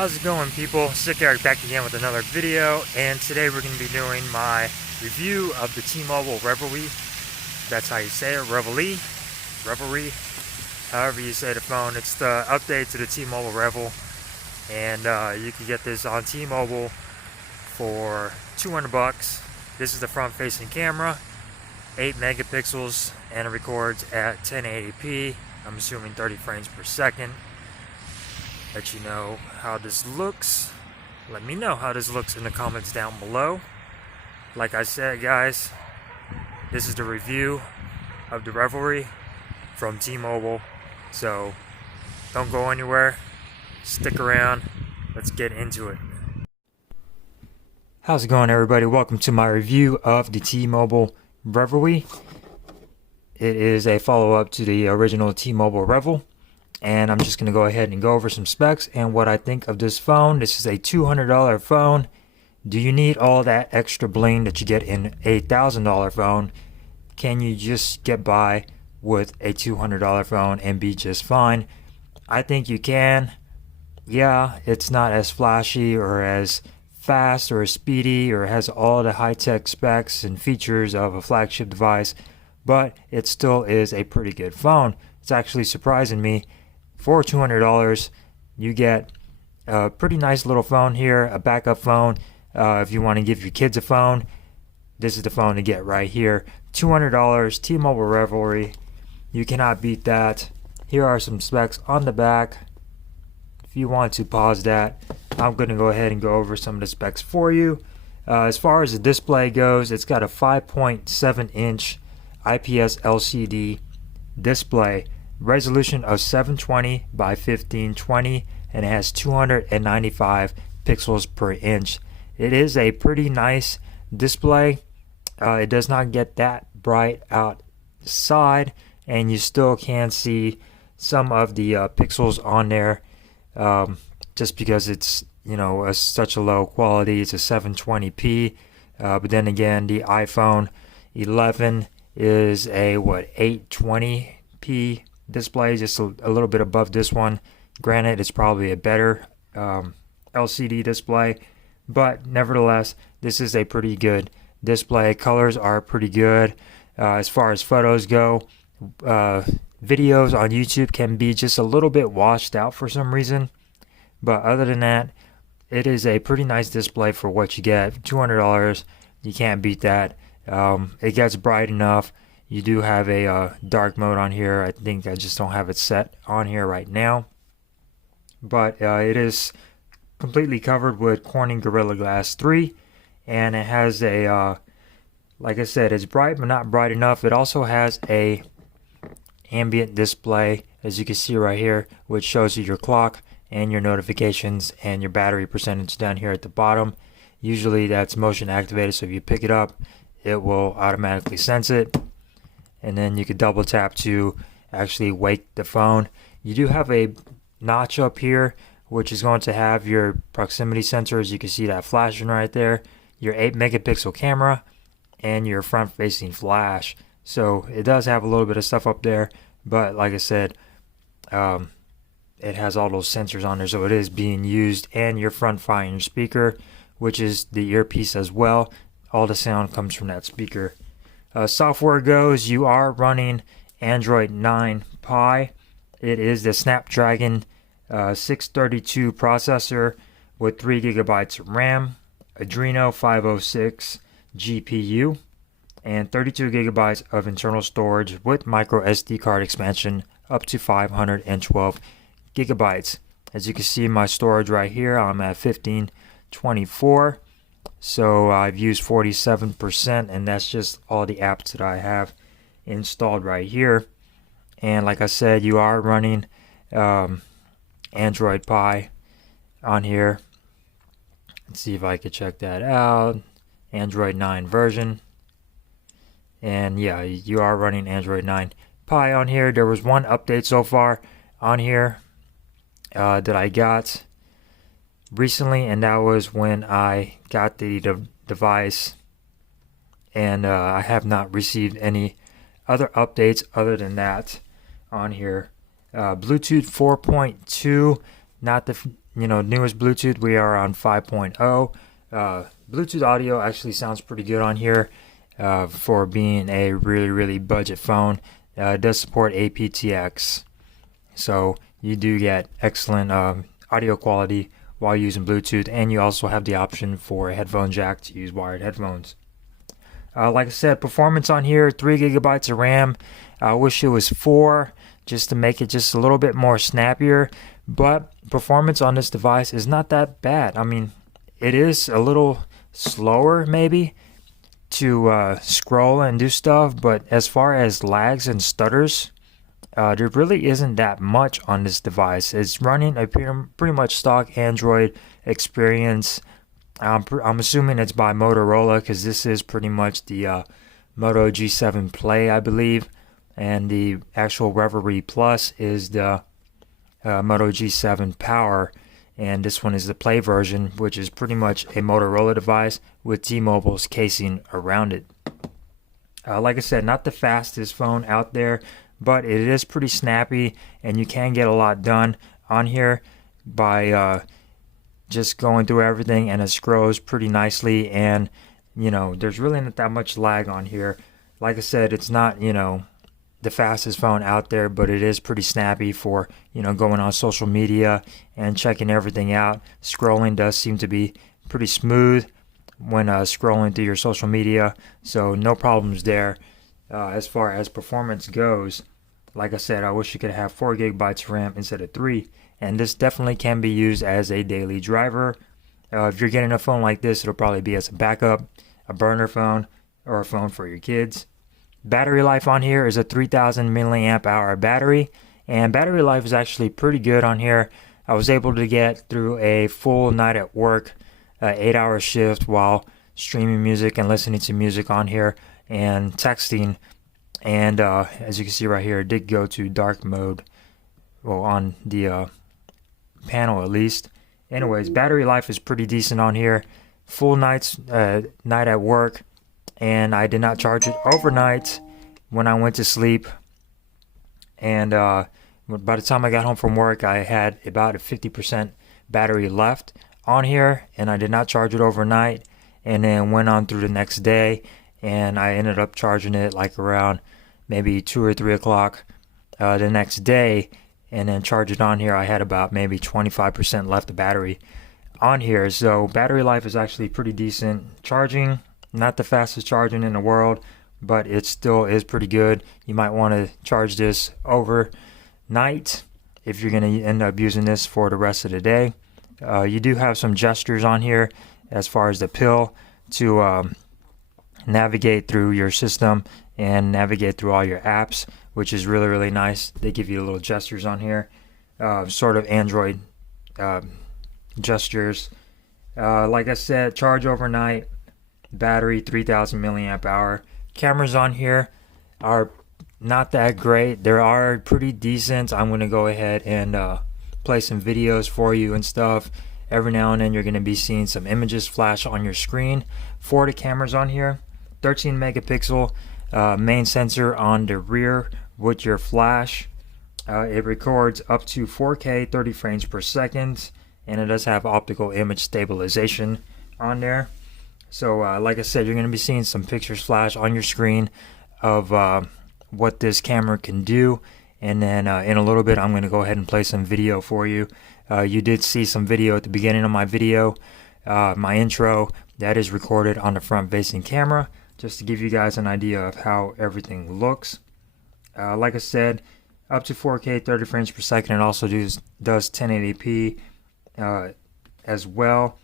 How's it going, people? Sick Eric back again with another video, and today we're going to be doing my review of the T-Mobile Revvlry. That's how you say it, Revvlry, however you say the phone. It's the update to the T-Mobile Revvl, and you can get this on T-Mobile for $200. This is the front-facing camera, 8 megapixels, and it records at 1080p. I'm assuming 30 frames per second. Let you know how this looks. Let me know how this looks in the comments down below. Like I said, guys, this is the review of the Revvlry from T-Mobile. So don't go anywhere. Stick around. Let's get into it. How's it going, everybody? Welcome to my review of the T-Mobile Revvlry. It is a follow-up to the original T-Mobile Revvl. And I'm just going to go ahead and go over some specs and what I think of this phone. This is a $200 phone. Do you need all that extra bling that you get in a $1,000 phone? Can you just get by with a $200 phone and be just fine? I think you can. Yeah, it's not as flashy or as fast or as speedy or has all the high-tech specs and features of a flagship device, but it still is a pretty good phone. It's actually surprising me. For $200, you get a pretty nice little phone here, a backup phone. If you want to give your kids a phone, this is the phone to get right here. $200, T-Mobile Revvlry. You cannot beat that. Here are some specs on the back. If you want to pause that, I'm going to go ahead and go over some of the specs for you. As far as the display goes, it's got a 5.7-inch IPS LCD display. Resolution of 720 by 1520, and it has 295 pixels per inch. It is a pretty nice display. It does not get that bright outside, and you still can see some of the pixels on there, just because it's such a low quality. It's a 720p, but then again, the iPhone 11 is a 820p display, just a little bit above this one. Granted, it's probably a better LCD display, but nevertheless, this is a pretty good display. Colors are pretty good. As far as photos go, videos on YouTube can be just a little bit washed out for some reason, but other than that, it is a pretty nice display for what you get. $200, you can't beat that. It gets bright enough. You do have a dark mode on here. I think I just don't have it set on here right now. But it is completely covered with Corning Gorilla Glass 3. And it has a, like I said, it's bright but not bright enough. It also has a ambient display, as you can see right here, which shows you your clock and your notifications and your battery percentage down here at the bottom. Usually that's motion activated, so if you pick it up, it will automatically sense it. And then you could double tap to actually wake the phone. You do have a notch up here, which is going to have your proximity sensor, as you can see that flashing right there, your 8 megapixel camera, and your front facing flash. So it does have a little bit of stuff up there, but like I said, it has all those sensors on there, so it is being used. And your front firing speaker, which is the earpiece as well. All the sound comes from that speaker. Software goes, you are running Android 9 Pie. It is the Snapdragon 632 processor with 3 gigabytes of RAM, Adreno 506 GPU, and 32 gigabytes of internal storage with micro SD card expansion up to 512 gigabytes. As you can see, my storage right here, I'm at 1524. So I've used 47%, and that's just all the apps that I have installed right here. And like I said, you are running Android Pie on here. Let's see if I could check that out. Android 9 version. And yeah, you are running Android 9 Pie on here. There was one update so far on here that I got recently, and that was when I got the device, and I have not received any other updates other than that on here. Bluetooth 4.2, not the newest Bluetooth, we are on 5.0. Bluetooth audio actually sounds pretty good on here for being a really budget phone. It does support Aptx, so you do get excellent audio quality while using Bluetooth, and you also have the option for a headphone jack to use wired headphones. Like I said, performance on here, 3 gigabytes of RAM. I wish it was 4 just to make it just a little bit more snappier, but performance on this device is not that bad. I mean, it is a little slower maybe to scroll and do stuff, but as far as lags and stutters, there really isn't that much on this device. It's running a pretty much stock Android experience. I'm assuming it's by Motorola, because this is pretty much the Moto G7 Play, I believe, and the actual Revvlry Plus is the Moto G7 Power, and this one is the Play version, which is pretty much a Motorola device with T-Mobile's casing around it. Like I said, not the fastest phone out there, but it is pretty snappy, and you can get a lot done on here by just going through everything, and it scrolls pretty nicely, and there's really not that much lag on here. Like I said, it's not the fastest phone out there, but it is pretty snappy for going on social media and checking everything out. Scrolling does seem to be pretty smooth when scrolling through your social media, so no problems there. As far as performance goes, like I said, I wish you could have 4 gigabytes of RAM instead of 3, and this definitely can be used as a daily driver. If you're getting a phone like this, it'll probably be as a backup, a burner phone, or a phone for your kids. Battery life on here is a 3000 milliamp hour battery, and battery life is actually pretty good on here. I was able to get through a full night at work, 8-hour shift, while streaming music and listening to music on here and texting, and as you can see right here, it did go to dark mode, well, on the panel at least. Anyways, battery life is pretty decent on here. Full night at work, and I did not charge it overnight when I went to sleep, and by the time I got home from work, I had about a 50% battery left on here, and I did not charge it overnight, and then went on through the next day, and I ended up charging it like around maybe 2 or 3 o'clock the next day, and then charge it on here. I had about maybe 25% left of battery on here, so battery life is actually pretty decent. Charging, not the fastest charging in the world, but it still is pretty good. You might want to charge this overnight if you're going to end up using this for the rest of the day. You do have some gestures on here as far as the pill to navigate through your system and navigate through all your apps, which is really nice. They give you little gestures on here, sort of Android gestures. Like I said, charge overnight, battery 3000 milliamp hour. Cameras on here are not that great. They are pretty decent. I'm going to go ahead and play some videos for you and stuff. Every now and then you're going to be seeing some images flash on your screen for the cameras on here. 13 megapixel main sensor on the rear with your flash. It records up to 4K 30 frames per second, and it does have optical image stabilization on there. So like I said, you're going to be seeing some pictures flash on your screen of what this camera can do, and then in a little bit I'm going to go ahead and play some video for you. You did see some video at the beginning of my video, my intro. That is recorded on the front facing camera, just to give you guys an idea of how everything looks. Like I said, up to 4K 30 frames per second. It also does 1080p as well.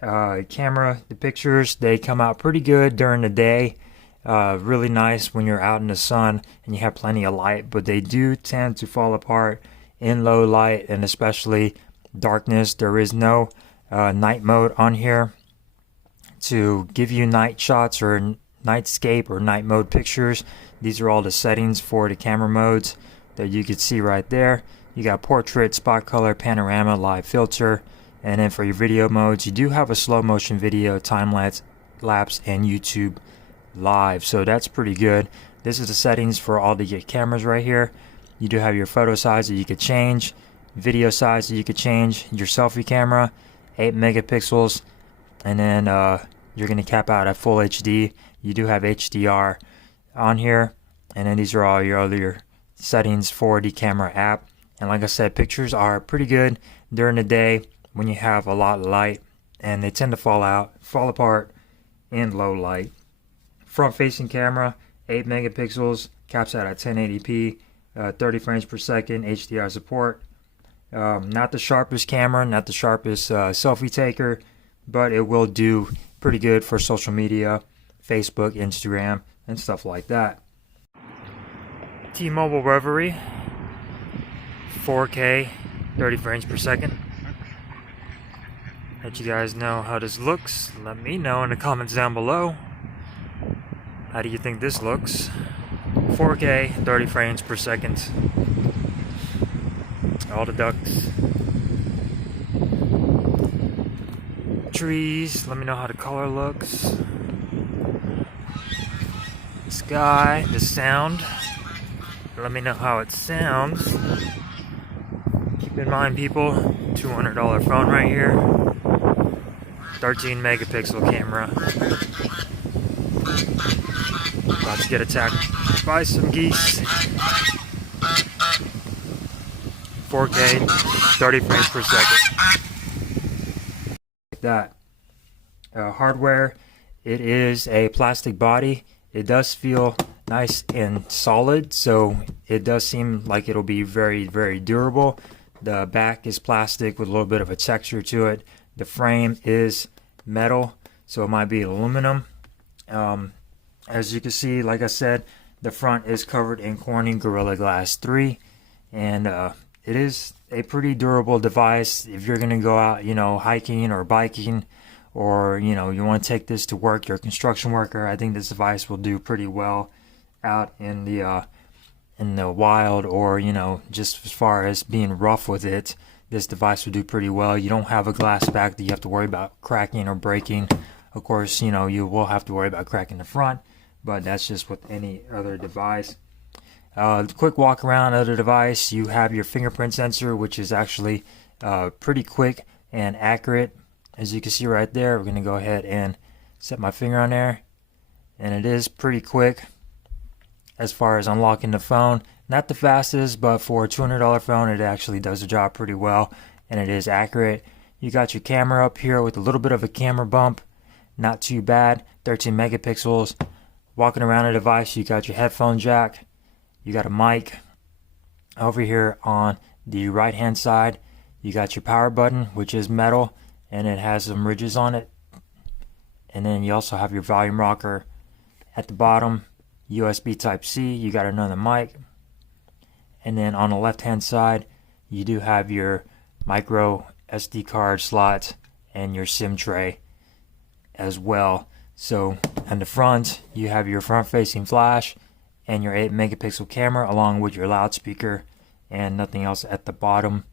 Camera, the pictures, they come out pretty good during the day. Really nice when you're out in the sun and you have plenty of light, but they do tend to fall apart in low light and especially darkness. There is no night mode on here to give you night shots or nightscape or night mode pictures. These are all the settings for the camera modes that you can see right there. You got portrait, spot color, panorama, live filter, and then for your video modes, you do have a slow motion video, time lapse, and YouTube live. So that's pretty good. This is the settings for all the cameras right here. You do have your photo size that you could change. video size that you could change. Your selfie camera, 8 megapixels, and then you're going to cap out at full HD. You do have HDR on here, and then these are all your other settings for the camera app. And like I said, pictures are pretty good during the day when you have a lot of light, and they tend to fall apart in low light. Front facing camera, 8 megapixels, caps out at 1080p, 30 frames per second, HDR support. Not the sharpest camera, not the sharpest selfie taker, but it will do pretty good for social media, Facebook, Instagram, and stuff like that. T-Mobile Revvlry, 4K, 30 frames per second. Let you guys know how this looks. Let me know in the comments down below. How do you think this looks? 4K, 30 frames per second. All the ducks. Trees, let me know how the color looks. Sky, the sound. Let me know how it sounds. Keep in mind, people, $200 phone right here. 13 megapixel camera. About to get attacked by some geese. 4K, 30 frames per second. Like that. Hardware, it is a plastic body. It does feel nice and solid, so it does seem like it'll be very, very durable. The back is plastic with a little bit of a texture to it. The frame is metal, so it might be aluminum. As you can see, like I said, the front is covered in Corning Gorilla Glass 3, and it is a pretty durable device. If you're going to go out, hiking or biking, or, you want to take this to work, you're a construction worker, I think this device will do pretty well out in the wild, or, just as far as being rough with it. This device will do pretty well. You don't have a glass back that you have to worry about cracking or breaking. Of course, you will have to worry about cracking the front, but that's just with any other device. Quick walk around of the device. You have your fingerprint sensor, which is actually pretty quick and accurate. As you can see right there, we're going to go ahead and set my finger on there, and it is pretty quick as far as unlocking the phone. Not the fastest, but for a $200 phone, it actually does the job pretty well, and it is accurate. You got your camera up here with a little bit of a camera bump. Not too bad. 13 megapixels. Walking around the device, you got your headphone jack. You got a mic. Over here on the right hand side, you got your power button, which is metal, and it has some ridges on it. And then you also have your volume rocker at the bottom. USB Type-C, you got another mic. And then on the left hand side, you do have your micro SD card slot and your SIM tray as well. So on the front, you have your front facing flash and your 8 megapixel camera along with your loudspeaker, and nothing else at the bottom.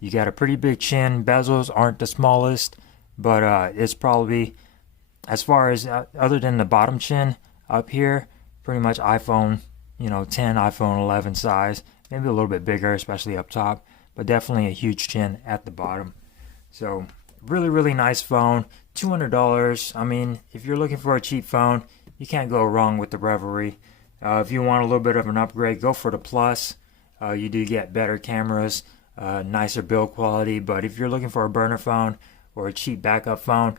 You got a pretty big chin. Bezels aren't the smallest, but it's probably, as far as other than the bottom chin up here, pretty much iPhone 10, iPhone 11 size, maybe a little bit bigger, especially up top, but definitely a huge chin at the bottom. So really, really nice phone. $200. I mean, if you're looking for a cheap phone, you can't go wrong with the Revvlry. If you want a little bit of an upgrade, go for the Plus. You do get better cameras, nicer build quality, but if you're looking for a burner phone or a cheap backup phone,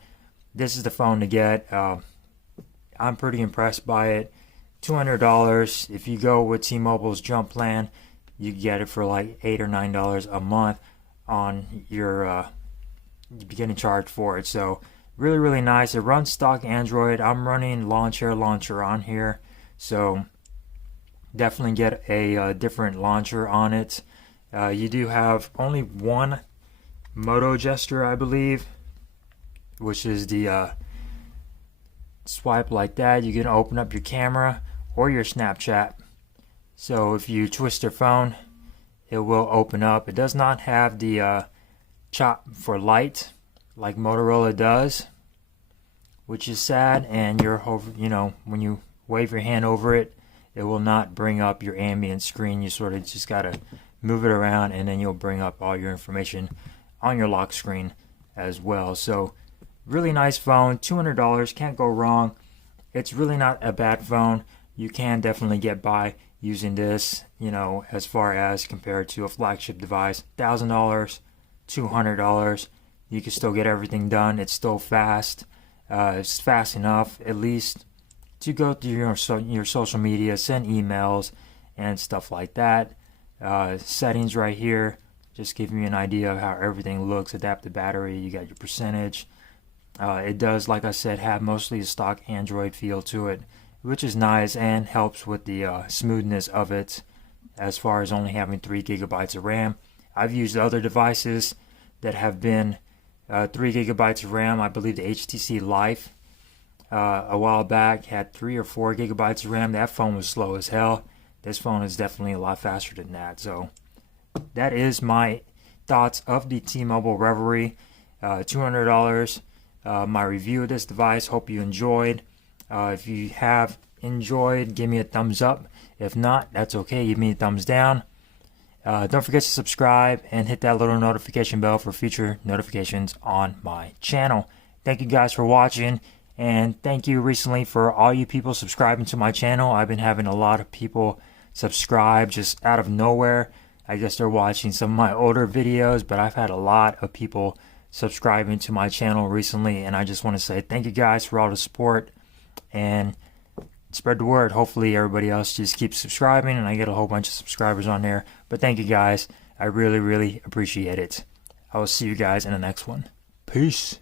this is the phone to get. I'm pretty impressed by it. $200. If you go with T-Mobile's jump plan, you get it for like $8 or $9 a month on your beginning charge for it. So really, really nice. It runs stock Android. I'm running launcher on here, so definitely get a different launcher on it. You do have only one moto gesture, I believe, which is the swipe like that. You can open up your camera or your Snapchat. So if you twist your phone, it will open up. It does not have the chop for light like Motorola does, which is sad. And when you wave your hand over it, it will not bring up your ambient screen. You sort of just gotta move it around, and then you'll bring up all your information on your lock screen as well. So really nice phone, $200, can't go wrong. It's really not a bad phone. You can definitely get by using this, as far as compared to a flagship device. $1,000, $200, you can still get everything done. It's still fast. It's fast enough, at least, to go through your social media, send emails, and stuff like that. Settings right here, just giving you an idea of how everything looks. Adaptive battery, you got your percentage. It does, like I said, have mostly a stock Android feel to it, which is nice and helps with the smoothness of it as far as only having 3 gigabytes of RAM. I've used other devices that have been 3 gigabytes of RAM. I believe the HTC Life a while back had 3 or 4 gigabytes of RAM. That phone was slow as hell. This phone is definitely a lot faster than that. So that is my thoughts of the T-Mobile Revvlry. $200. My review of this device. Hope you enjoyed. If you have enjoyed, give me a thumbs up. If not, that's okay. Give me a thumbs down. Don't forget to subscribe and hit that little notification bell for future notifications on my channel. Thank you guys for watching, and thank you recently for all you people subscribing to my channel. I've been having a lot of people subscribe just out of nowhere. I guess they're watching some of my older videos, but I've had a lot of people subscribing to my channel recently, and I just want to say thank you guys for all the support and spread the word. Hopefully everybody else just keeps subscribing and I get a whole bunch of subscribers on there. But thank you guys. I really, really appreciate it. I will see you guys in the next one. Peace.